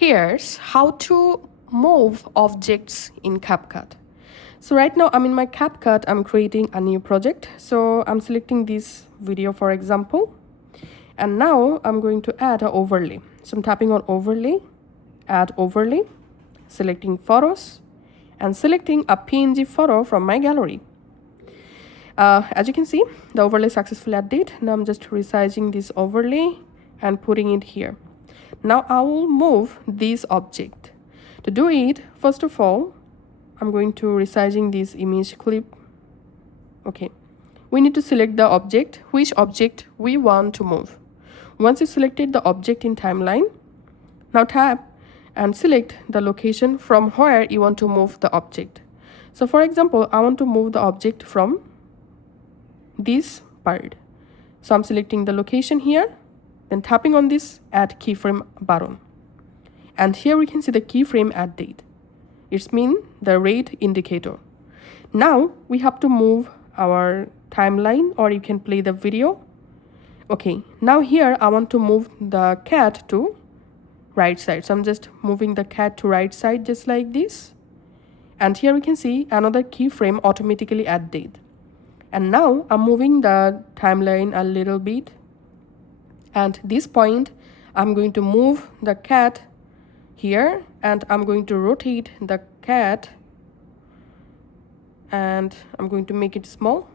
Here's how to move objects in CapCut. So right now I'm in my CapCut, I'm creating a new project. So I'm selecting this video, for example, and now I'm going to add an overlay. So I'm tapping on overlay, add overlay, selecting photos, and selecting a PNG photo from my gallery. As you can see, the overlay successfully added. Now I'm just resizing this overlay and putting it here. Now I will move this object. To do it, first of all, I'm going to resizing this image clip. Okay, we need to select the object, which object we want to move. Once you selected the object in timeline, now tap and select the location from where you want to move the object. So for example, I want to move the object from this part. So I'm selecting the location here, then tapping on this add keyframe button. And here we can see the keyframe add date. It's mean the rate indicator. Now we have to move our timeline, or you can play the video. Okay, now here I want to move the cat to right side. So I'm just moving the cat to right side just like this. And here we can see another keyframe automatically add date. And now I'm moving the timeline a little bit. At this point, I'm going to move the cat here, and I'm going to rotate the cat, and I'm going to make it small.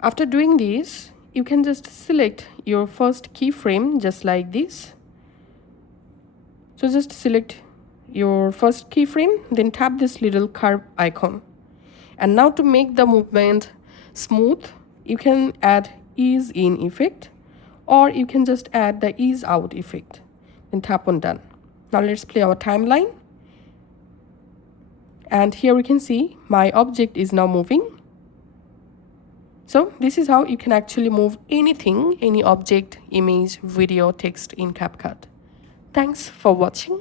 After doing this, you can just select your first keyframe just like this. So just select your first keyframe, then tap this little curve icon. And now to make the movement smooth, you can add ease in effect, or you can just add the ease out effect. Then tap on done. Now let's play our timeline. And here we can see my object is now moving. So this is how you can actually move anything, any object, image, video, text in CapCut. Thanks for watching.